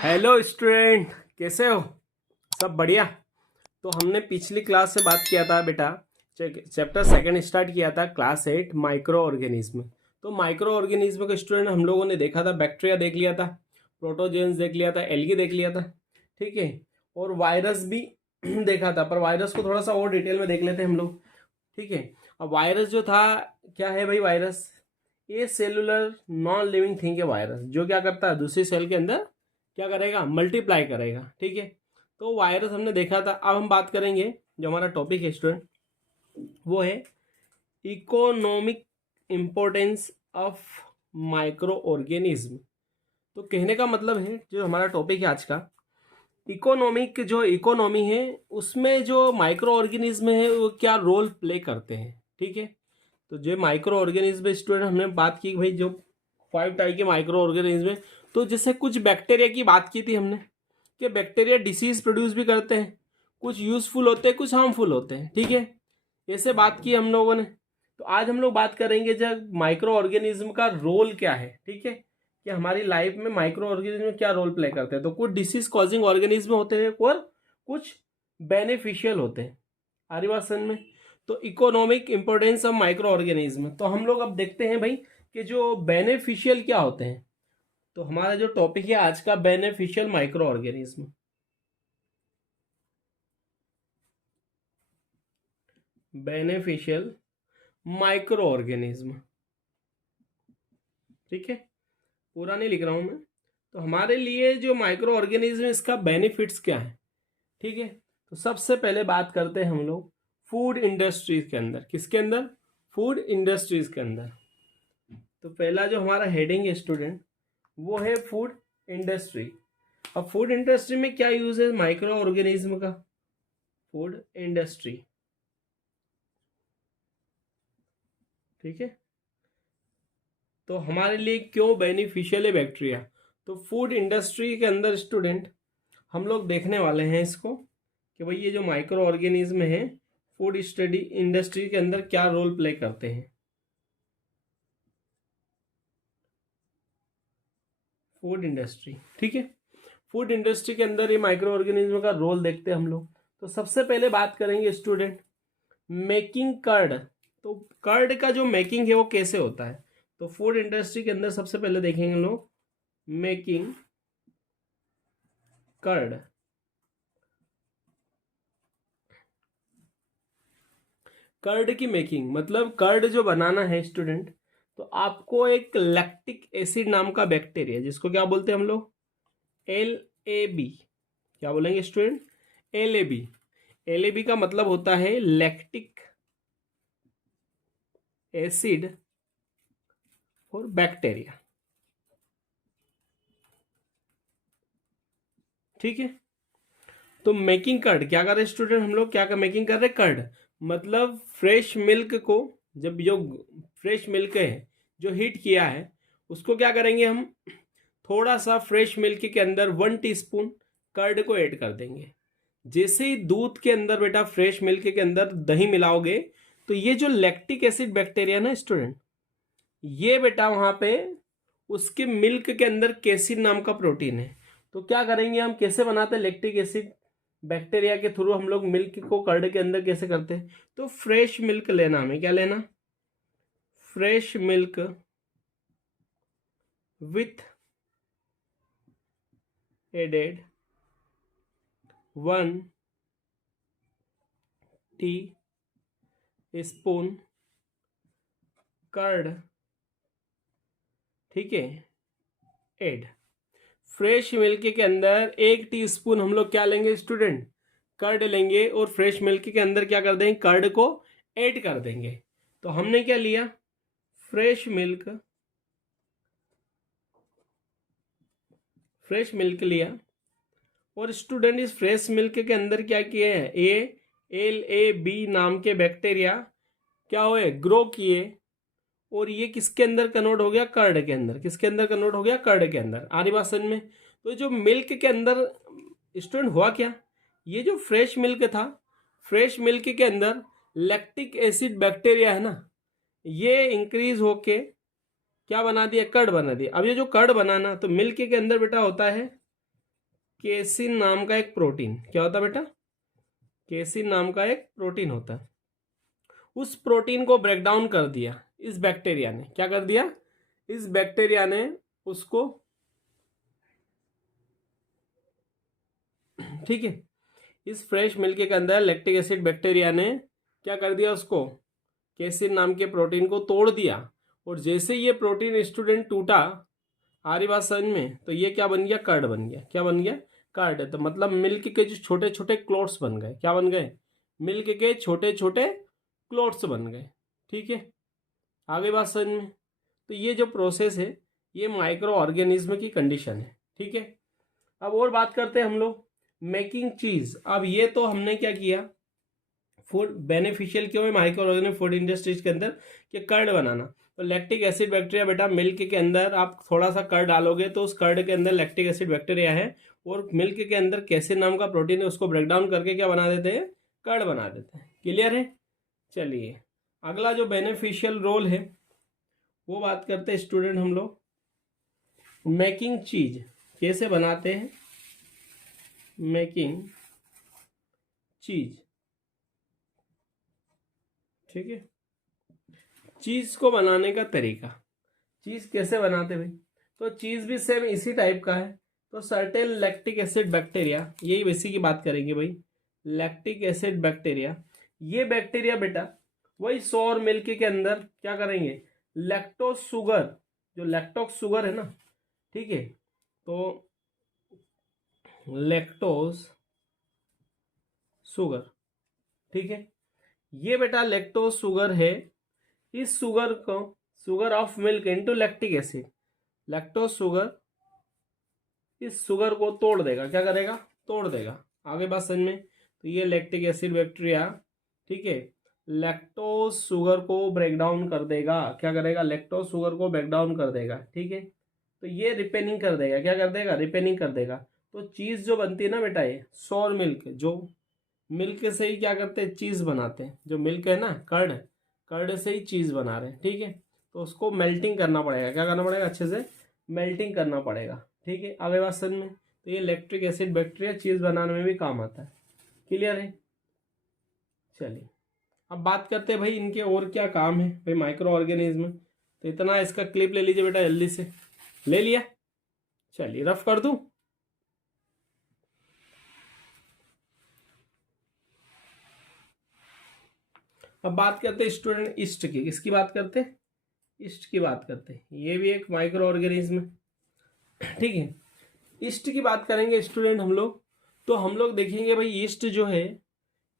Hello student, कैसे हो? सब बढ़िया। तो हमने पिछली क्लास से बात किया था बेटा, चैप्टर सेकंड स्टार्ट किया था, क्लास 8 माइक्रो ऑर्गेनिज्म। तो माइक्रो ऑर्गेनिज्म के स्टूडेंट हम लोगों ने देखा था, बैक्टीरिया देख लिया था, प्रोटोजेंस देख लिया था, एल्गी देख लिया था, ठीक है। और वायरस भी देखा था, पर वायरस को थोड़ा सा और डिटेल में देख लेते हैं हम लोग, ठीक है। अब वायरस जो था, क्या है भाई वायरस? ये सेलुलर नॉन लिविंग थिंग है वायरस, जो क्या करता है, दूसरी सेल के अंदर क्या करेगा, मल्टीप्लाई करेगा, ठीक है। तो वायरस हमने देखा था। अब हम बात करेंगे, जो हमारा टॉपिक है स्टूडेंट, वो है economic importance of micro organism. तो कहने का मतलब है, जो हमारा टॉपिक है आज का, इकोनॉमिक जो इकोनॉमी है उसमें जो माइक्रो ऑर्गेनिज्म है वो क्या रोल प्ले करते हैं, ठीक है। तो जो माइक्रो ऑर्गेनिज्म स्टूडेंट हमने बात की भाई, जो 5 टाइप के माइक्रो ऑर्गेनिज्म है। तो जैसे कुछ बैक्टीरिया की बात की थी हमने, कि बैक्टीरिया डिसीज प्रोड्यूस भी करते हैं, कुछ यूजफुल होते हैं, कुछ हार्मफुल होते हैं, ठीक है। ऐसे बात की हम लोगों ने। तो आज हम लोग बात करेंगे जब माइक्रो ऑर्गेनिज्म का रोल क्या है, ठीक है, कि हमारी लाइफ में माइक्रो ऑर्गेनिज्म क्या रोल प्ले करते हैं। तो कुछ डिसीज कॉजिंग ऑर्गेनिज्म होते हैं और कुछ बेनिफिशियल होते हैं। आ रही बात समझ में? तो economic importance of micro organism, तो हम लोग अब देखते हैं भाई कि जो बेनिफिशियल क्या होते हैं। तो हमारा जो टॉपिक है आज का, beneficial micro organism. Beneficial micro organism, ठीक है। पूरा नहीं लिख रहा हूं मैं। तो हमारे लिए जो माइक्रो ऑर्गेनिज्म, इसका बेनिफिट्स क्या है, ठीक है। तो सबसे पहले बात करते हैं हम लोग फूड इंडस्ट्रीज के अंदर। किसके अंदर? फूड इंडस्ट्रीज के अंदर। तो पहला जो हमारा हेडिंग है स्टूडेंट, वो है फूड इंडस्ट्री। अब फूड इंडस्ट्री में क्या यूज है माइक्रो ऑर्गेनिज्म का? फूड इंडस्ट्री, ठीक है। तो हमारे लिए क्यों बेनिफिशियल है बैक्टीरिया? तो फूड इंडस्ट्री के अंदर स्टूडेंट हम लोग देखने वाले हैं इसको, कि भाई ये जो माइक्रो ऑर्गेनिज्म है फूड स्टडी इंडस्ट्री के अंदर क्या रोल प्ले करते हैं। फूड इंडस्ट्री, ठीक है। फूड इंडस्ट्री के अंदर ये माइक्रो ऑर्गेनिज्म का रोल देखते हैं हम लोग। तो सबसे पहले बात करेंगे स्टूडेंट मेकिंग कर्ड। तो कर्ड का जो मेकिंग है वो कैसे होता है? तो फूड इंडस्ट्री के अंदर सबसे पहले देखेंगे लोग मेकिंग कर्ड। कर्ड की मेकिंग मतलब कर्ड जो बनाना है स्टूडेंट, तो आपको एक लैक्टिक एसिड नाम का बैक्टीरिया, जिसको क्या बोलते हैं हम लोग, LAB। क्या बोलेंगे स्टूडेंट? LAB। LAB का मतलब होता है लैक्टिक एसिड और बैक्टीरिया, ठीक है। तो मेकिंग कर्ड क्या कर रहे हैं स्टूडेंट, हम लोग क्या कर मेकिंग कर रहे हैं कर्ड, मतलब फ्रेश मिल्क को, जब जो फ्रेश मिल्क है जो हीट किया है उसको क्या करेंगे हम, थोड़ा सा फ्रेश मिल्क के अंदर 1 टीस्पून कर्ड को ऐड कर देंगे। जैसे ही दूध के अंदर बेटा, फ्रेश मिल्क के अंदर दही मिलाओगे, तो ये जो लैक्टिक एसिड बैक्टीरिया ना स्टूडेंट, ये बेटा वहां पे उसके मिल्क के अंदर केसिन नाम का प्रोटीन है। तो क्या करेंगे हम, कैसे बनाते हैं लैक्टिक एसिड बैक्टीरिया के थ्रू हम लोग मिल्क को कर्ड के अंदर कैसे करते हैं? तो फ्रेश मिल्क लेना, हमें क्या लेना, fresh milk with added 1 teaspoon curd, ठीक है, एड। फ्रेश मिल्क के अंदर 1 टीस्पून हम लोग क्या लेंगे स्टूडेंट, कर्ड लेंगे, और फ्रेश मिल्क के अंदर क्या कर देंगे, कर्ड को ऐड कर देंगे। तो हमने क्या लिया, फ्रेश मिल्क, फ्रेश मिल्क लिया, और स्टूडेंट इस फ्रेश मिल्क के अंदर क्या किए हैं, LAB नाम के बैक्टीरिया क्या हुए, ग्रो किए, और ये किसके अंदर कन्वर्ट हो गया, कर्ड के अंदर। किसके अंदर कन्वर्ट हो गया, कर्ड के अंदर। आ रही बात समझ में? तो जो मिल्क के अंदर स्टूडेंट हुआ क्या, ये जो फ्रेश मिल्क था, फ्रेश मिल्क के अंदर लैक्टिक एसिड बैक्टीरिया है ना, ये इंक्रीज होके क्या बना दिया, कर्ड बना दिया। अब ये जो कर्ड बनाना, तो मिल्क के अंदर बेटा होता है केसिन नाम का एक प्रोटीन, क्या होता है बेटा, केसिन नाम का एक प्रोटीन होता है। उस प्रोटीन को ब्रेक डाउन कर दिया इस बैक्टीरिया ने, क्या कर दिया, इस बैक्टीरिया ने उसको, ठीक है, इस फ्रेश मिल्क के अंदर लैक्टिक एसिड बैक्टीरिया ने क्या कर दिया, उसको केसिन नाम के प्रोटीन को तोड़ दिया। और जैसे ये प्रोटीन स्टूडेंट टूटा, आ रही बात समझ में, तो ये क्या बन गया, कर्ड बन गया। क्या बन गया, कर्ड। तो मतलब मिल्क के जो छोटे छोटे क्लोट्स बन गए, क्या बन गए, मिल्क के छोटे छोटे क्लोट्स बन गए। ठीक है, आगे बात समझ में। तो ये जो प्रोसेस है ये माइक्रो ऑर्गेनिज्म की कंडीशन है। ठीक है, अब और बात करते हैं हम लोग मेकिंग चीज। अब ये तो हमने क्या किया, फूड बेनिफिशियल क्यों है माइक्रो ऑर्गेनिज्म फूड इंडस्ट्रीज के अंदर, कि कर्ड बनाना। तो लैक्टिक एसिड बैक्टीरिया बेटा, मिल्क के अंदर आप थोड़ा सा कर्ड डालोगे तो उस कर्ड के अंदर लैक्टिक एसिड बैक्टीरिया है और मिल्क के अंदर कैसिन नाम का प्रोटीन है, उसको ब्रेक डाउन करके क्या बना देते हैं, कर्ड बना देते हैं। क्लियर है। चलिए अगला जो बेनिफिशियल रोल है वो बात करते हैं स्टूडेंट हम लोग, मेकिंग चीज कैसे बनाते हैं, मेकिंग चीज। ठीक है, चीज को बनाने का तरीका, चीज कैसे बनाते भाई, तो चीज भी सेम इसी टाइप का है। तो सर्टेन लैक्टिक एसिड बैक्टीरिया, यही इसी की बात करेंगे भाई, लैक्टिक एसिड बैक्टीरिया। ये बैक्टीरिया बेटा वही सौर मिल्क के अंदर क्या करेंगे, लैक्टोज शुगर, जो लैक्टोज शुगर है ना, ठीक है, तो लैक्टोज शुगर, ठीक है, ये बेटा लैक्टोज शुगर है, इस शुगर को, sugar of milk into lactic acid, lactose sugar इस शुगर को तोड़ देगा, क्या करेगा, तोड़ देगा। आगे बात समझ में। तो ये लैक्टिक एसिड बैक्टीरिया, ठीक है, लैक्टोज शुगर को ब्रेक डाउन कर देगा, क्या करेगा, लैक्टोज शुगर को ब्रेक डाउन कर देगा। ठीक है, तो ये रिपेनिंग कर देगा, क्या कर देगा, रिपेनिंग कर देगा। तो चीज़ जो बनती है ना बेटा, ये सोर मिल्क, जो मिल्क से ही क्या करते हैं, चीज़ बनाते हैं। जो मिल्क है ना, कर्ड, कर्ड से ही चीज़ बना रहे हैं। ठीक है, तो उसको मेल्टिंग करना पड़ेगा, क्या करना पड़ेगा, अच्छे से मेल्टिंग करना पड़ेगा। ठीक है, आगे बात समझ में। तो ये लैक्टिक एसिड बैक्टीरिया चीज़ बनाने में भी काम आता है। क्लियर है। चलिए अब बात करते हैं भाई इनके और क्या काम है भाई माइक्रो ऑर्गेनिज्म। तो इतना इसका क्लिप ले लीजिए बेटा, जल्दी से ले लिया। चलिए रफ कर दूं। अब बात करते हैं स्टूडेंट ईस्ट की, किसकी बात करते हैं, ईस्ट की बात करते हैं। ये भी एक माइक्रो ऑर्गेनिज्म है। ठीक है, ईस्ट की बात करेंगे स्टूडेंट हम लोग, तो हम लोग देखेंगे भाई ईस्ट जो है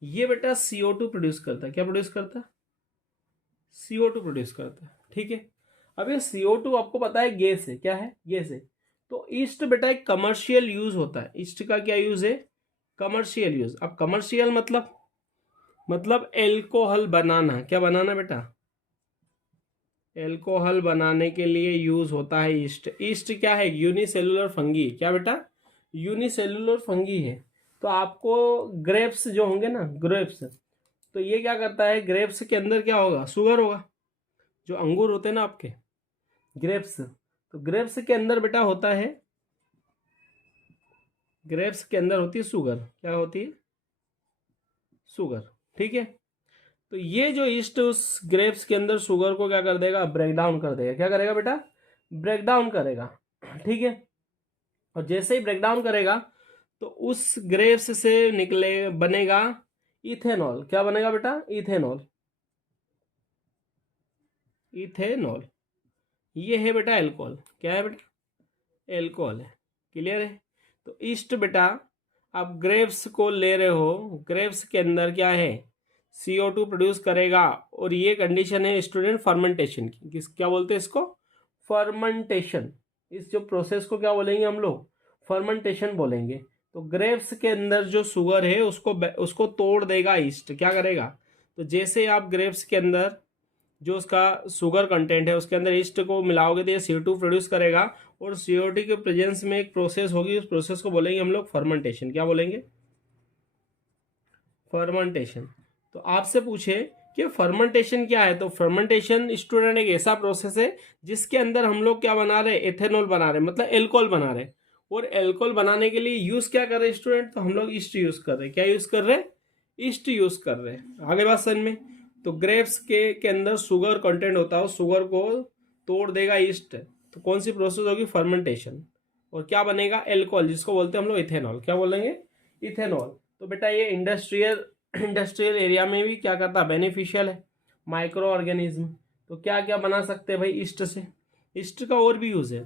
ये बेटा CO2 प्रोड्यूस करता है। क्या प्रोड्यूस करता है, CO2 प्रोड्यूस करता है। ठीक है, अब ये CO2 आपको पता है गैस है, क्या है, गैस है। तो ईस्ट बेटा एक कमर्शियल यूज होता है। ईस्ट का क्या यूज है, कमर्शियल यूज। अब कमर्शियल मतलब एल्कोहल बनाना, क्या बनाना बेटा, एल्कोहल बनाने के लिए यूज होता है ईस्ट। ईस्ट क्या है, यूनिसेलुलर फंगी, क्या बेटा, यूनिसेलुलर फंगी है। तो आपको ग्रेप्स जो होंगे ना, ग्रेप्स, तो ये क्या करता है, ग्रेप्स के अंदर क्या होगा, शुगर होगा। जो अंगूर होते हैं ना आपके, ग्रेप्स, तो ग्रेप्स के अंदर बेटा होता है, ग्रेप्स के अंदर होती है शुगर, क्या होती है, शुगर। ठीक है, तो ये जो ईस्ट उस ग्रेप्स के अंदर शुगर को क्या कर देगा, ब्रेक डाउन कर देगा। क्या करेगा बेटा, ब्रेक डाउन करेगा। ठीक है, और जैसे ही ब्रेक डाउन करेगा तो उस ग्रेप्स से निकले बनेगा इथेनॉल। क्या बनेगा बेटा, इथेनॉल, इथेनॉल। ये है बेटा एल्कोहल, क्या है बेटा, एल्कोहल है। क्लियर है। तो ईस्ट बेटा आप ग्रेप्स को ले रहे हो, ग्रेप्स के अंदर क्या है, CO2 प्रोड्यूस करेगा। और ये कंडीशन है स्टूडेंट फर्मेंटेशन की, किस, क्या बोलते हैं इसको, फर्मेंटेशन। इस जो प्रोसेस को क्या बोलेंगे हम लोग, फर्मेंटेशन बोलेंगे। तो ग्रेप्स के अंदर जो शुगर है उसको तोड़ देगा ईस्ट, क्या करेगा। तो जैसे आप ग्रेप्स के अंदर जो उसका शुगर कंटेंट है उसके अंदर ईस्ट को मिलाओगे तो ये CO2 प्रोड्यूस करेगा। और CO2 के प्रेजेंस में एक प्रोसेस होगी, उस प्रोसेस को बोलेंगे हम लोग फर्मेंटेशन। क्या बोलेंगे, फर्मेंटेशन। तो आपसे पूछे कि फर्मेंटेशन क्या है, तो फर्मेंटेशन स्टूडेंट एक ऐसा प्रोसेस है जिसके अंदर हम लोग क्या बना रहे हैं, एथेनॉल बना रहे हैं, मतलब एल्कोहल बना रहे हैं। और एल्कोहल बनाने के लिए यूज क्या कर रहे हैं स्टूडेंट, तो हम लोग ईस्ट यूज कर रहे हैं। क्या यूज कर रहे हैं, ईस्ट यूज कर रहे हैं। आगे बात समझ में। तो ग्रेप्स के अंदर शुगर कंटेंट होता है, शुगर को तोड़ देगा ईस्ट, तो कौन सी प्रोसेस होगी, फर्मेंटेशन। और क्या बनेगा, एल्कोहल, जिसको बोलते हैं हम लोग इथेनॉल। क्या बोलेंगे, इथेनॉल। तो बेटा ये इंडस्ट्रियल एरिया में भी क्या करता है, बेनिफिशियल है, माइक्रो ऑर्गेनिज्म। तो क्या क्या बना सकते हैं भाई ईस्ट से, ईस्ट का और भी यूज है।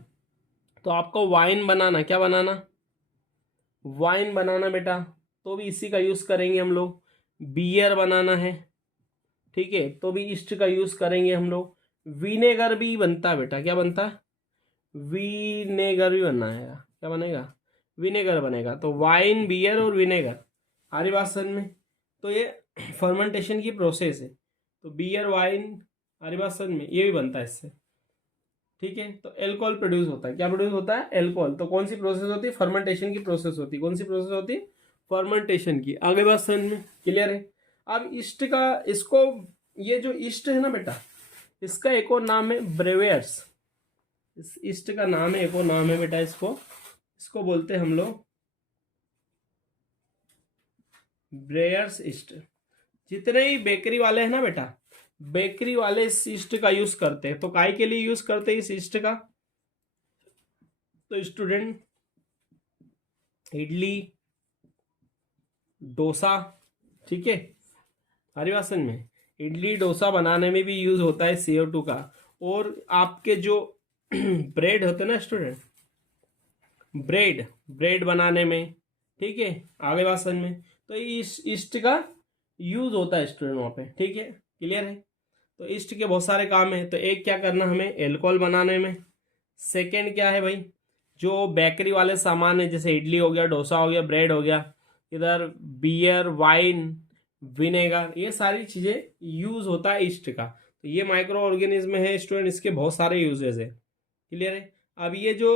तो आपको वाइन बनाना, क्या बनाना, वाइन बनाना बेटा, तो भी इसी का यूज करेंगे हम लोग। बियर बनाना है, ठीक है, तो भी ईस्ट का यूज करेंगे हम लोग। विनेगर भी बनता है बेटा, क्या बनता है, विनेगर भी बनना है, क्या बनेगा, विनेगर बनेगा। तो वाइन, बियर और विनेगर, आरी बात समझ में। तो ये फर्मेंटेशन की प्रोसेस है। तो बियर, वाइन, आरी बात समझ में, ये भी बनता है इससे, ठीक है। तो एल्कोहल प्रोड्यूस होता है, क्या प्रोड्यूस होता है, एल्कोहल। तो कौन सी प्रोसेस होती है, फर्मेंटेशन की प्रोसेस होती है। कौन सी प्रोसेस होती है, फर्मेंटेशन की। आगे बात समझ में, क्लियर है। अब ईस्ट का, इसको, ये जो ईस्ट है ना बेटा, इसका एक और नाम है ब्रेवेयर्स। इस ईस्ट का नाम है, एक और नाम है बेटा, इसको इसको बोलते हैं हम लोग ब्रेयर्स ईस्ट। जितने ही बेकरी वाले हैं ना बेटा, बेकरी वाले इस ईस्ट का यूज करते हैं। तो काय के लिए यूज करते हैं इस ईस्ट का, तो स्टूडेंट इडली, डोसा, ठीक है, हरिवासन में इडली डोसा बनाने में भी यूज होता है CO2 का। और आपके जो ब्रेड होते हैं ना स्टूडेंट, ब्रेड ब्रेड बनाने में, ठीक है, आगे बात समझ में। तो इस ईस्ट का यूज होता है स्टूडेंट वहाँ पे, ठीक है, क्लियर है। तो ईस्ट के बहुत सारे काम है। तो एक क्या करना हमें, एल्कोहल बनाने में। सेकेंड क्या है भाई, जो बेकरी वाले सामान है, जैसे इडली हो गया, डोसा हो गया, ब्रेड हो गया, इधर बियर, वाइन, विनेगर, ये सारी चीजें यूज होता है ईस्ट का। तो ये माइक्रो ऑर्गेनिज्म है स्टूडेंट, इसके बहुत सारे यूजेस है, क्लियर है। अब ये जो,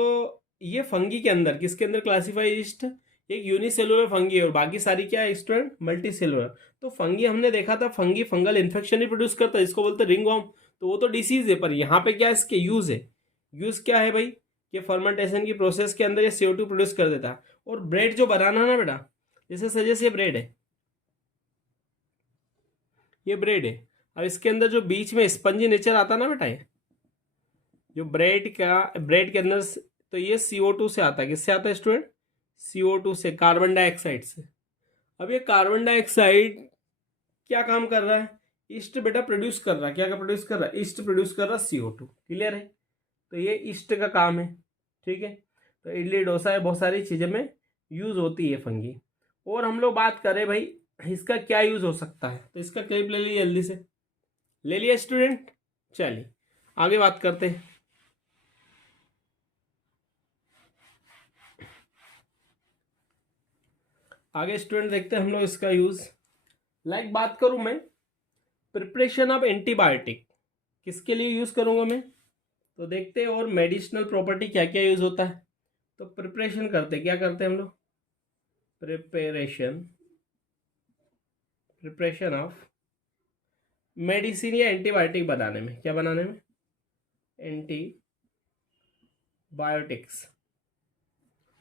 ये फंगी के अंदर, किसके अंदर क्लासीफाई ईस्ट, एक यूनिसेलुलर फंगी है और बाकी सारी क्या है स्टूडेंट, मल्टी सेलुलर। तो फंगी हमने देखा था, फंगी फंगल इन्फेक्शन ही प्रोड्यूस करता है, इसको बोलते हैं रिंगवॉर्म। तो वो तो डिसीज है, पर यहाँ पे क्या इसके यूज है, यूज क्या है भाई, कि फर्मेंटेशन की प्रोसेस के अंदर ये CO2 प्रोड्यूस कर देता है। और ब्रेड जो बनाना ना बेटा, जैसे सजेस ये ब्रेड है, ये ब्रेड है। अब इसके अंदर जो बीच में स्पंजी नेचर आता है ना बेटा, ये जो ब्रेड के अंदर तो ये CO2 से आता है, किससे आता है स्टूडेंट, CO2 से, कार्बन डाइऑक्साइड से। अब ये कार्बन डाइऑक्साइड क्या काम कर रहा है, ईस्ट बेटा प्रोड्यूस कर रहा है, क्या प्रोड्यूस कर रहा है, ईस्ट प्रोड्यूस कर रहा है CO2, क्लियर है। तो ये ईस्ट का काम है, ठीक है। तो इडली डोसा है, बहुत सारी चीज़ें में यूज होती है फंगी। और हम लोग बात करें भाई इसका क्या यूज हो सकता है, तो इसका क्लिप ले लीजिए जल्दी से, ले लिया स्टूडेंट। चलिए आगे बात करते हैं। आगे स्टूडेंट देखते हैं हम लोग इसका यूज। लाइक बात करूं मैं, प्रिपरेशन ऑफ एंटीबायोटिक किसके लिए यूज करूंगा मैं, तो देखते हैं। और मेडिसिनल प्रॉपर्टी क्या क्या यूज होता है। तो प्रिपरेशन करते, क्या करते हैं हम लोग, प्रिपरेशन ऑफ मेडिसिन या एंटीबायोटिक बनाने में, क्या बनाने में, एंटीबायोटिक्स,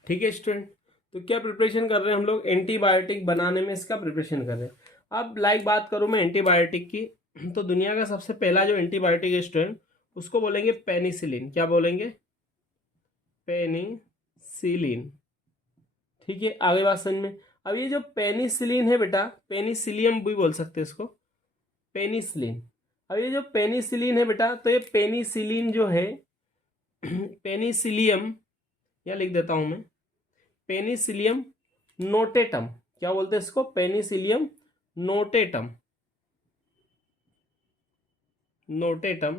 ठीक है स्टूडेंट। तो क्या प्रिपरेशन कर रहे हैं हम लोग, एंटीबायोटिक बनाने में इसका प्रिपरेशन कर रहे हैं। अब लाइक बात करूं मैं एंटीबायोटिक की, तो दुनिया का सबसे पहला जो एंटीबायोटिक है स्टूडेंट, उसको बोलेंगे पेनिसिलिन। क्या बोलेंगे, पेनिसिलिन, ठीक है, आगे बात समझ में। अब ये जो पेनिसिलिन है बेटा, पेनिसिलियम भी बोल सकते हैं इसको, पेनिसिलिन। अब ये जो पेनिसिलिन है बेटा, तो ये पेनिसिलिन जो है, पेनिसिलियम, या लिख देता हूं मैं, पेनिसिलियम नोटेटम, क्या बोलते हैं इसको, पेनिसिलियम नोटेटम, नोटेटम।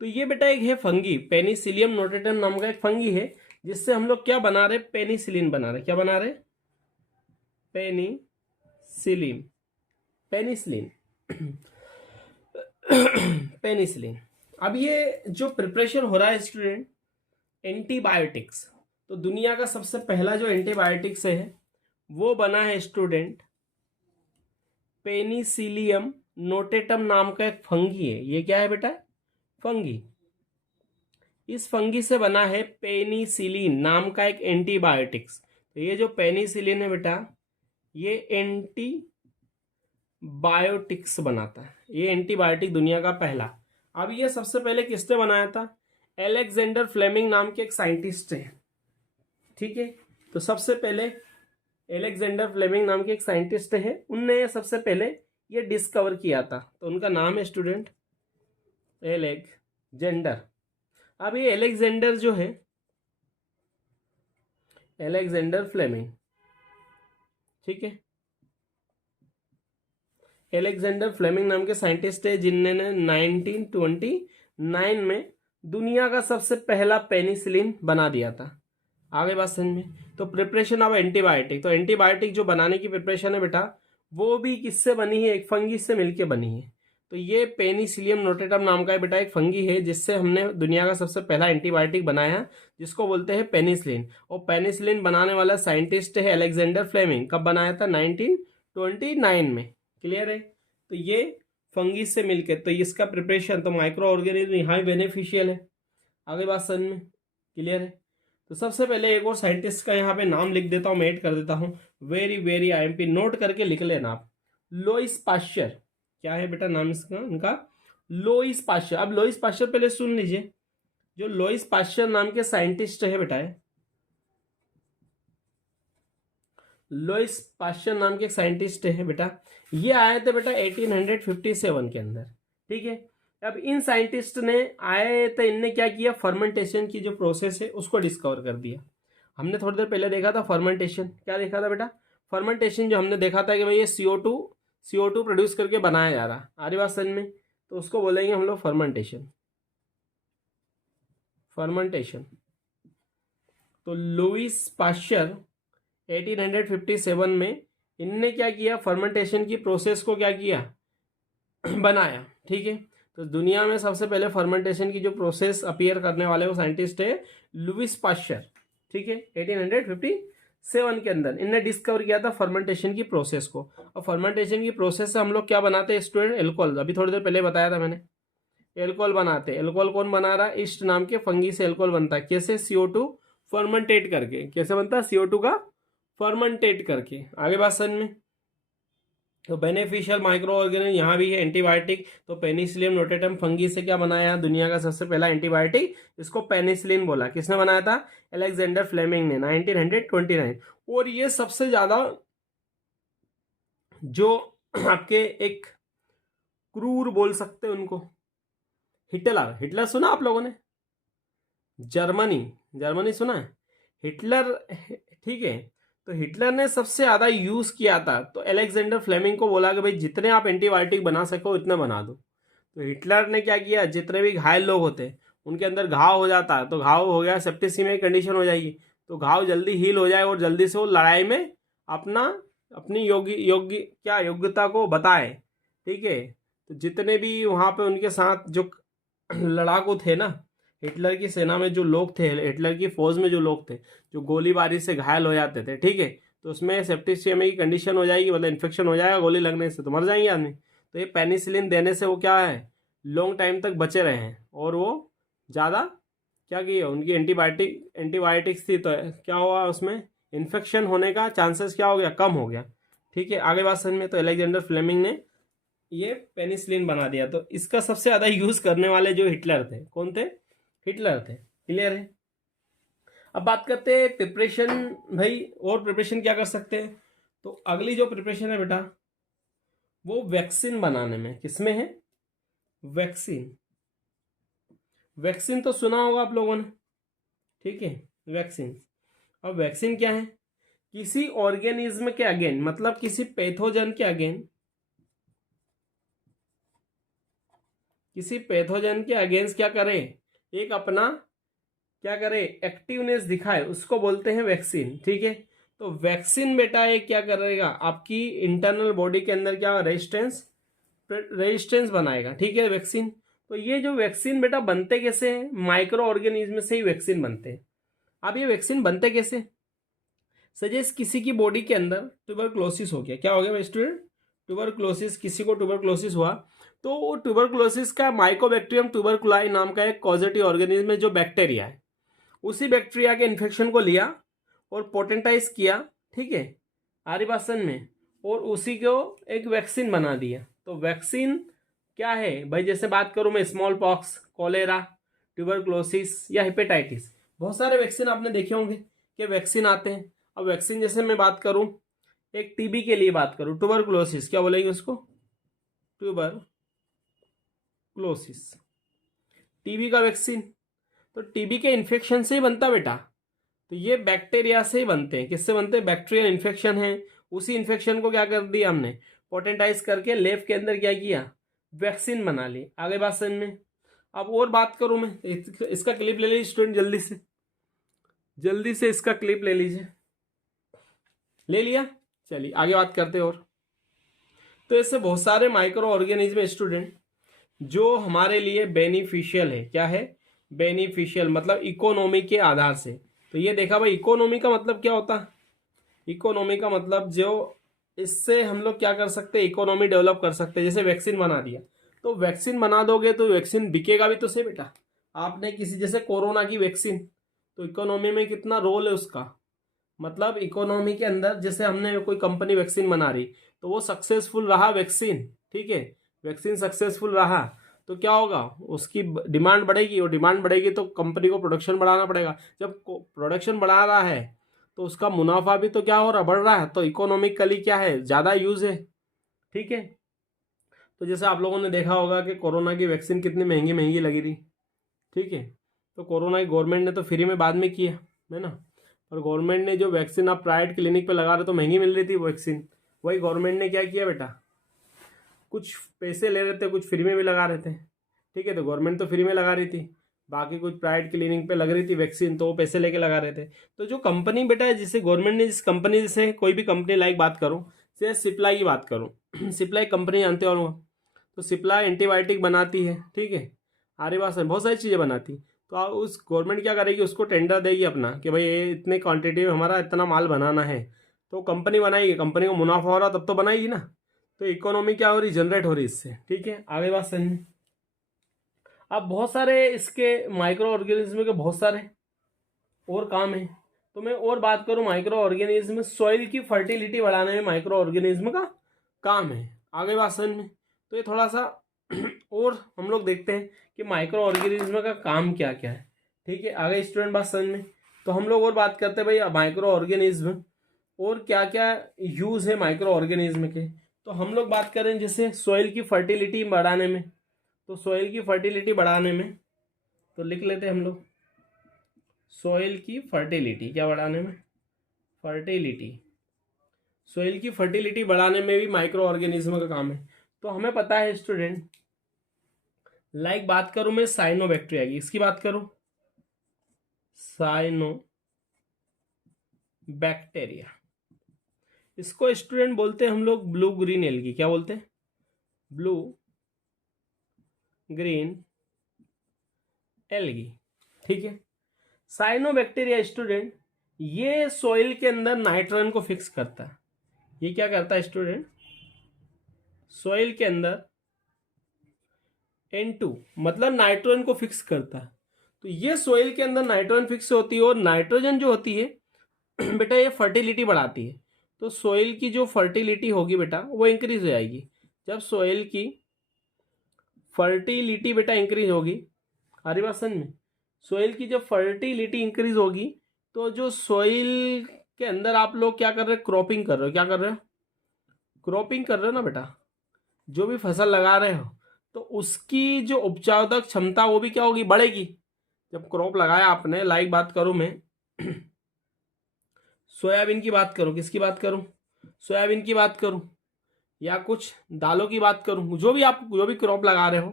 तो ये बेटा एक है फंगी, पेनिसिलियम नोटेटम नाम का एक फंगी है, जिससे हम लोग क्या बना रहे, पेनिसिलिन बना रहे, क्या बना रहे, पेनिसिलिन, पेनिसिलिन, पेनिसिलिन। अब ये जो प्रिपरेशन हो रहा है स्टूडेंट, एंटीबायोटिक्स, तो दुनिया का सबसे पहला जो एंटीबायोटिक्स है वो बना है स्टूडेंट, पेनिसिलियम नोटेटम नाम का एक फंगी है। ये क्या है बेटा, फंगी, इस फंगी से बना है पेनिसिलिन नाम का एक एंटीबायोटिक्स। तो ये जो पेनिसिलिन है बेटा, ये एंटीबायोटिक्स बनाता है, ये एंटीबायोटिक दुनिया का पहला। अब ये सबसे पहले किसने बनाया था? एलेक्जेंडर फ्लेमिंग नाम के एक साइंटिस्ट है, ठीक है। तो सबसे पहले एलेक्जेंडर फ्लेमिंग नाम के एक साइंटिस्ट है, उनने सबसे पहले ये डिस्कवर किया था। तो उनका नाम है स्टूडेंट एलेक्जेंडर। अब ये एलेक्जेंडर जो है, एलेक्जेंडर फ्लेमिंग, ठीक है, एलेक्जेंडर फ्लेमिंग नाम के साइंटिस्ट है जिन्होंने 1929 में दुनिया का सबसे पहला पेनिसिलिन बना दिया था। आगे बात समझ में। तो प्रिपरेशन ऑफ एंटीबायोटिक, तो एंटीबायोटिक जो बनाने की प्रिपरेशन है बेटा, वो भी किससे बनी है? एक फंगी से मिलके बनी है। तो ये पेनिसिलियम नोटेटम नाम का बेटा एक फंगी है जिससे हमने दुनिया का सबसे पहला एंटीबायोटिक बनाया, जिसको बोलते हैं पेनिसिलिन। और पेनिसिलिन बनाने वाला साइंटिस्ट है अलेक्जेंडर फ्लेमिंग। कब बनाया था? 1929 में। क्लियर है? तो ये फंगी से मिलकर, तो इसका प्रिपरेशन, तो माइक्रो ऑर्गेनिज्म यहाँ भी बेनिफिशियल है। आगे बात समझ में। क्लियर है? तो सबसे पहले एक और साइंटिस्ट का यहाँ पे नाम लिख देता हूँ, मैं ऐड कर देता हूँ, वेरी वेरी आईएमपी नोट करके लिख लेना आप। लोइस पाश्चर, क्या है बेटा नाम इसका? इनका लोइस पाश्चर। अब लोइस पाश्चर पहले सुन लीजिए, जो लोइस पाश्चर नाम के साइंटिस्ट है बेटा, लोइस पाश्चर नाम के साइंटिस्ट है बेटा, ये आए थे बेटा 1857 के अंदर, ठीक है। अब इन साइंटिस्ट ने आए तो इनने क्या किया? फर्मेंटेशन की जो प्रोसेस है उसको डिस्कवर कर दिया। हमने थोड़ी देर पहले देखा था फर्मेंटेशन, क्या देखा था बेटा? फर्मेंटेशन जो हमने देखा था कि भाई ये CO2 प्रोड्यूस करके बनाया जा रहा, आ रही बात समझ में? तो उसको बोलेंगे हम लोग फर्मेंटेशन। तो लुइस पाश्चर 1857 में इनने क्या किया? फर्मेंटेशन की प्रोसेस को क्या किया? बनाया, ठीक है। तो दुनिया में सबसे पहले फर्मेंटेशन की जो प्रोसेस अपीयर करने वाले वो साइंटिस्ट है लुइस पाश्चर, ठीक है। 1857 के अंदर इनने डिस्कवर किया था फर्मेंटेशन की प्रोसेस को। और फर्मेंटेशन की प्रोसेस से हम लोग क्या बनाते हैं स्टूडेंट? एल्कोहल। अभी थोड़ी देर पहले बताया था मैंने, एल्कोहल बनाते हैं। एल्कोहल कौन बना रहा है? ईस्ट नाम के फंगी से एल्कोहल बनता है। कैसे? CO2 फर्मेंटेट करके। कैसे बनता है? CO2 का फर्मेंटेट करके। आगे बात समझ में। तो बेनिफिशियल माइक्रो ऑर्गेनिज्म यहाँ भी है एंटीबायोटिक। तो पेनिसिलियम नोटेटम फंगी से क्या बनाया? दुनिया का सबसे पहला एंटीबायोटिक, इसको पेनिसिलिन बोला। किसने बनाया था? अलेक्जेंडर फ्लेमिंग ने 1929। और ये सबसे ज्यादा जो आपके एक क्रूर बोल सकते हैं उनको, हिटलर सुना आप लोगों ने? जर्मनी सुना है? हिटलर, ठीक है। तो हिटलर ने सबसे ज्यादा यूज किया था, तो अलेक्जेंडर फ्लेमिंग को बोला कि भाई जितने आप एंटीबायोटिक बना सको इतने बना दो। तो हिटलर ने क्या किया? जितने भी घायल लोग होते उनके अंदर घाव हो जाता, तो घाव हो गया, सेप्टिसिमिया कंडीशन हो जाएगी, तो घाव जल्दी हील हो जाए और जल्दी से वो लड़ाई में अपनी योग्यता को बताए, ठीक है। तो जितने भी वहां पे उनके साथ जो लड़ाकू थे ना, हिटलर की सेना में जो लोग थे, हिटलर की फौज में जो लोग थे, जो गोलीबारी से घायल हो जाते थे, ठीक है, तो उसमें सेप्टिसिमिया की कंडीशन हो जाएगी, मतलब इन्फेक्शन हो जाएगा गोली लगने से, तो मर जाएंगे आदमी। तो ये पेनिसिलिन देने से वो क्या है? लॉन्ग टाइम तक बचे रहे हैं। और वो ज़्यादा क्या किया? उनकी एंटीबायोटिक्स थी, तो क्या हुआ? उसमें इन्फेक्शन होने का चांसेस क्या हो गया? कम हो गया, ठीक है। आगे बात समझ में। तो अलेक्जेंडर फ्लेमिंग ने ये पेनिसिलिन बना दिया। तो इसका सबसे ज़्यादा यूज़ करने वाले जो हिटलर थे, कौन थे? हिटलर थे। क्लियर है? अब बात करते हैं प्रिपरेशन। भाई और प्रिपरेशन क्या कर सकते हैं? तो अगली जो प्रिपरेशन है बेटा, वो वैक्सीन बनाने में। किसमें है? वैक्सीन तो सुना होगा आप लोगों ने, ठीक है, वैक्सीन। अब वैक्सीन क्या है? किसी ऑर्गेनिज्म के अगेन, मतलब किसी पैथोजन के अगेन, अगेंस्ट क्या करे? एक अपना क्या करे? एक्टिवनेस दिखाए, उसको बोलते हैं वैक्सीन, ठीक है। तो वैक्सीन बेटा ये क्या करेगा? आपकी इंटरनल बॉडी के अंदर क्या रेजिस्टेंस बनाएगा, ठीक है, वैक्सीन। तो ये जो वैक्सीन बेटा बनते कैसे हैं? माइक्रो ऑर्गेनिज्म से ही वैक्सीन बनते हैं। अब ये वैक्सीन बनते कैसे? सजेस किसी की बॉडी के अंदर ट्यूबरक्लोसिस हो गया, क्या हो गया भाई स्टूडेंट? ट्यूबरक्लोसिस, किसी को ट्यूबरक्लोसिस हुआ, तो ट्यूबरकुलोसिस का माइकोबैक्टीरियम ट्यूबरकुलाई नाम का एक कॉजेटिव ऑर्गेनिज्म है जो बैक्टीरिया है, उसी बैक्टीरिया के इन्फेक्शन को लिया और पोटेंटाइज किया, ठीक है, आरिबासन में, और उसी को एक वैक्सीन बना दिया। तो वैक्सीन क्या है भाई, जैसे बात करूं मैं स्मॉल पॉक्स, कॉलेरा, ट्यूबरकुलोसिस या हेपेटाइटिस, बहुत सारे वैक्सीन आपने देखे होंगे कि वैक्सीन आते हैं। अब वैक्सीन जैसे मैं बात करूं, एक टीबी के लिए बात करूं, ट्यूबरकुलोसिस क्या बोलेंगे उसको, ट्यूबरकुलोसिस, टीबी का वैक्सीन। तो टीबी के इन्फेक्शन से ही बनता बेटा, तो ये बैक्टीरिया से ही बनते हैं। किससे बनते हैं, बैक्टीरियल इन्फेक्शन है, उसी इन्फेक्शन को क्या कर दिया हमने, पोटेंटाइज करके लैब के अंदर क्या किया, वैक्सीन बना ली। आगे बात समझ में। अब और बात करूं मैं, इसका क्लिप ले लीजिए स्टूडेंट, जल्दी से इसका क्लिप ले लीजिए, ले लिया, चलिए आगे बात करते हैं। और तो ऐसे बहुत सारे माइक्रो ऑर्गेनिज्म स्टूडेंट जो हमारे लिए बेनिफिशियल है, क्या है, बेनिफिशियल मतलब इकोनॉमी के आधार से। तो ये देखा भाई, इकोनॉमी का मतलब क्या होता है, इकोनॉमी का मतलब जो इससे हम लोग क्या कर सकते हैं, इकोनॉमी डेवलप कर सकते हैं। जैसे वैक्सीन बना दिया, तो वैक्सीन बना दोगे तो वैक्सीन बिकेगा भी तो सही बेटा। आपने किसी, जैसे कोरोना की वैक्सीन, तो इकोनॉमी में कितना रोल है उसका, मतलब इकोनॉमी के अंदर जैसे हमने कोई कंपनी वैक्सीन बना रही, तो वो सक्सेसफुल रहा वैक्सीन, ठीक है, वैक्सीन सक्सेसफुल रहा, तो क्या होगा, उसकी डिमांड बढ़ेगी, और डिमांड बढ़ेगी तो कंपनी को प्रोडक्शन बढ़ाना पड़ेगा। जब प्रोडक्शन बढ़ा रहा है तो उसका मुनाफा भी तो क्या हो रहा, बढ़ रहा है, तो इकोनॉमिकली क्या है, ज़्यादा यूज है, ठीक है। तो जैसे आप लोगों ने देखा होगा कि कोरोना की वैक्सीन कितनी महंगी महंगी लगी थी, ठीक है, तो कोरोना की गवर्नमेंट ने तो फ्री में बाद में किया है ना, और गवर्नमेंट ने जो वैक्सीन आप प्राइवेट क्लिनिक पे लगा रहे तो महंगी मिल रही थी वो वैक्सीन, वही गवर्नमेंट ने क्या किया बेटा, कुछ पैसे ले रहे थे, कुछ फ्री में भी लगा रहे थे, ठीक है। तो गवर्नमेंट तो फ्री में लगा रही थी, बाकी कुछ प्राइवेट क्लिनिक पे लग रही थी वैक्सीन, तो वो पैसे लेके लगा रहे थे। तो जो कंपनी बेटा है, जिसे गवर्नमेंट ने, जिस कंपनी से, कोई भी कंपनी लाइक बात करूँ, जैसे सिप्लाई की बात करूँ सिप्लाई कंपनी जानते हो, तो सिप्लाई एंटीबायोटिक बनाती है, ठीक है, आरे पास बहुत सारी चीज़ें बनाती। तो उस गवर्नमेंट क्या करेगी, उसको टेंडर देगी अपना कि भाई ये इतने क्वांटिटी में हमारा इतना माल बनाना है, तो कंपनी बनाएगी, कंपनी को मुनाफा हो रहा तब तो बनाएगी ना, तो इकोनॉमी क्या हो रही, जनरेट हो रही इससे, ठीक है। आगे बात समझ। अब बहुत सारे इसके माइक्रो ऑर्गेनिज्म के बहुत सारे और काम है। तो मैं और बात करूं, माइक्रो ऑर्गेनिज्म सॉइल की फर्टिलिटी बढ़ाने में माइक्रो ऑर्गेनिज्म का काम है। आगे बात समझ में। तो ये थोड़ा सा और हम लोग देखते हैं कि माइक्रो ऑर्गेनिज्म का काम क्या क्या है, ठीक है। आगे स्टूडेंट बात समझ में। तो हम लोग और बात करते हैं भाई माइक्रो ऑर्गेनिज्म और क्या क्या यूज है माइक्रो ऑर्गेनिज्म के। तो हम लोग बात करें जैसे सॉइल की फर्टिलिटी बढ़ाने में, तो सॉइल की फर्टिलिटी बढ़ाने में, तो लिख लेते हैं हम लोग, सॉइल की फर्टिलिटी क्या बढ़ाने में, फर्टिलिटी, सॉइल की फर्टिलिटी बढ़ाने में भी माइक्रो ऑर्गेनिज्म का काम है। तो हमें पता है स्टूडेंट, लाइक बात करूं मैं साइनोबैक्टीरिया की, इसकी बात करूं, साइनो बैक्टीरिया, इसको स्टूडेंट बोलते हैं हम लोग ब्लू ग्रीन एल्गी, क्या बोलते हैं, ब्लू ग्रीन एल्गी, ठीक है। साइनोबैक्टीरिया स्टूडेंट ये सॉइल के अंदर नाइट्रोजन को फिक्स करता है। ये क्या करता है स्टूडेंट, सॉइल के अंदर N2 मतलब नाइट्रोजन को फिक्स करता है। तो ये सॉइल के अंदर नाइट्रोजन फिक्स होती है, और नाइट्रोजन जो होती है बेटा ये फर्टिलिटी बढ़ाती है। तो सॉइल की जो फर्टिलिटी होगी बेटा वो इंक्रीज हो जाएगी। जब सॉइल की फर्टिलिटी बेटा इंक्रीज होगी, हरी बात समझ में, सॉइल की जब फर्टिलिटी इंक्रीज होगी, तो जो सॉइल के अंदर आप लोग क्या कर रहे हो, क्रॉपिंग कर रहे हो, क्या कर रहे हो, क्रॉपिंग कर रहे हो ना बेटा, जो भी फसल लगा रहे हो, तो उसकी जो उपजाऊदक क्षमता वो भी क्या होगी, बढ़ेगी। जब क्रॉप लगाया आपने, लाइक बात करूं मैं सोयाबीन की बात करूं, किसकी बात करूं, सोयाबीन की बात करूं, या कुछ दालों की बात करूं, जो भी आप जो भी क्रॉप लगा रहे हो,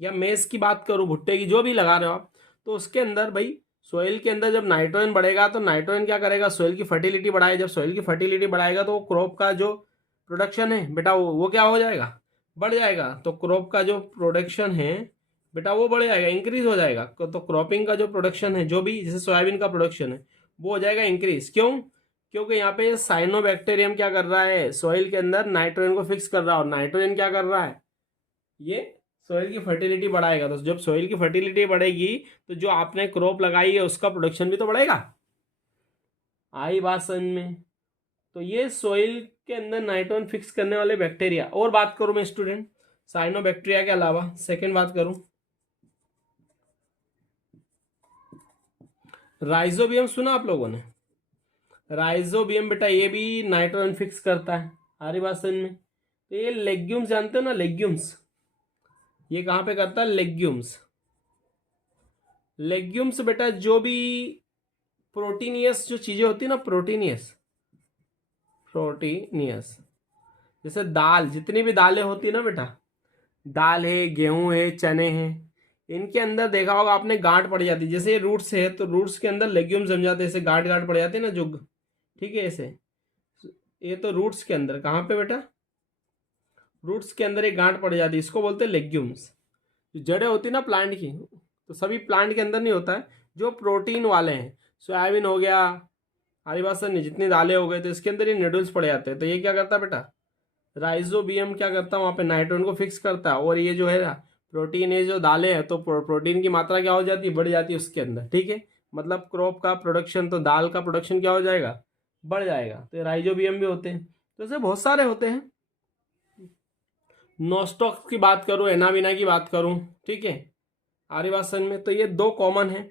या मेज की बात करूं, भुट्टे की, जो भी लगा रहे हो आप, तो उसके अंदर भाई सोइल के अंदर जब नाइट्रोजन बढ़ेगा तो नाइट्रोजन क्या करेगा, सोइल की फर्टिलिटी बढ़ाएगा। जब सोइल की फर्टिलिटी बढ़ाएगा तो क्रॉप का जो प्रोडक्शन है बेटा वो क्या हो जाएगा, बढ़ जाएगा। तो क्रॉप का जो प्रोडक्शन है बेटा वो बढ़ जाएगा, इंक्रीज हो जाएगा। तो क्रॉपिंग का जो प्रोडक्शन है, जो भी जैसे सोयाबीन का प्रोडक्शन है, वो हो जाएगा इंक्रीज। क्यों, क्योंकि यहाँ पे साइनोबैक्टीरियम क्या कर रहा है, सॉइल के अंदर नाइट्रोजन को फिक्स कर रहा है, और नाइट्रोजन क्या कर रहा है, ये सोइल की फर्टिलिटी बढ़ाएगा। तो जब सोइल की फर्टिलिटी बढ़ेगी तो जो आपने क्रॉप लगाई है उसका प्रोडक्शन भी तो बढ़ेगा। आई बात समझ में। तो ये सोइल के अंदर नाइट्रोजन फिक्स करने वाले बैक्टीरिया। और बात करूं मैं स्टूडेंट साइनोबैक्टीरिया के अलावा, सेकंड बात करूं राइजोबियम, सुना आप लोगों ने? राइजोबियम बेटा ये भी नाइट्रोजन फिक्स करता है। आ रही बात समझ में? तो ये लेग्यूम्स जानते हो ना, लेग्यूम्स, ये कहाँ पे करता है? लेग्यूम्स। लेग्यूम्स बेटा जो भी प्रोटीनियस जो चीजें होती है ना, प्रोटीनियस, प्रोटीनियस जैसे दाल, जितनी भी दालें होती है ना बेटा, दाल है, गेहूं है, चने हैं, इनके अंदर देखा होगा आपने गांठ पड़ जाती है। जैसे ये रूट्स है तो रूट्स के अंदर लेग्यूम जम जाते हैं, ऐसे गांठ गांठ पड़ जाती है ना जुग, ठीक है ऐसे। ये तो रूट्स के अंदर, कहाँ पे बेटा? रूट्स के अंदर एक गांठ पड़ जाती है, इसको बोलते हैं लेग्यूम्स। जो जड़ें होती है ना प्लांट की, तो सभी प्लांट के अंदर नहीं होता है, जो प्रोटीन वाले हैं, सोयाबीन हो गया, हरी बात सर, जितनी दालें हो गए तो इसके अंदर ये नूडल्स पड़ जाते हैं। तो ये क्या करता है बेटा? राइजोबियम क्या करता है वहाँ पे नाइट्रोजन को फिक्स करता है, और ये जो है ना प्रोटीन, ये जो दालें हैं तो प्रोटीन की मात्रा क्या हो जाती है? बढ़ जाती है उसके अंदर, ठीक है। मतलब क्रॉप का प्रोडक्शन, तो दाल का प्रोडक्शन क्या हो जाएगा? बढ़ जाएगा। तो राइजोबियम भी होते हैं, तो ऐसे बहुत सारे होते हैं। नोस्टॉक्स की बात करूँ, एनाबिना की बात करूँ, ठीक है, आरिवासन में, तो ये दो कॉमन है,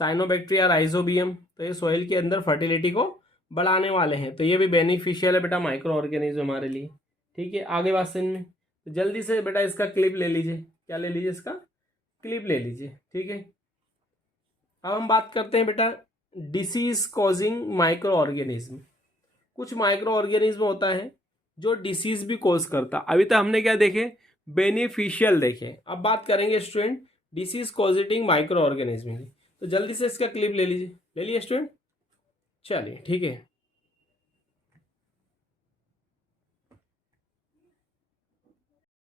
साइनोबैक्टीरिया, राइजोबियम। तो ये सोइल के अंदर फर्टिलिटी को बढ़ाने वाले हैं, तो ये भी बेनिफिशियल है बेटा माइक्रो ऑर्गेनिज्म हमारे लिए, ठीक है। आगे बात समझ में? तो जल्दी से बेटा इसका क्लिप ले लीजिए। क्या ले लीजिए? इसका क्लिप ले लीजिए, ठीक है। अब हम बात करते हैं बेटा डिसीज कॉजिंग माइक्रो ऑर्गेनिज्म। कुछ माइक्रो ऑर्गेनिज्म होता है जो डिसीज भी कॉज करता। अभी तक हमने क्या देखे? बेनिफिशियल देखे। अब बात करेंगे student disease causing micro organism की। तो जल्दी से इसका क्लिप ले लीजिए। ले लिया स्टूडेंट? चलिए ठीक है।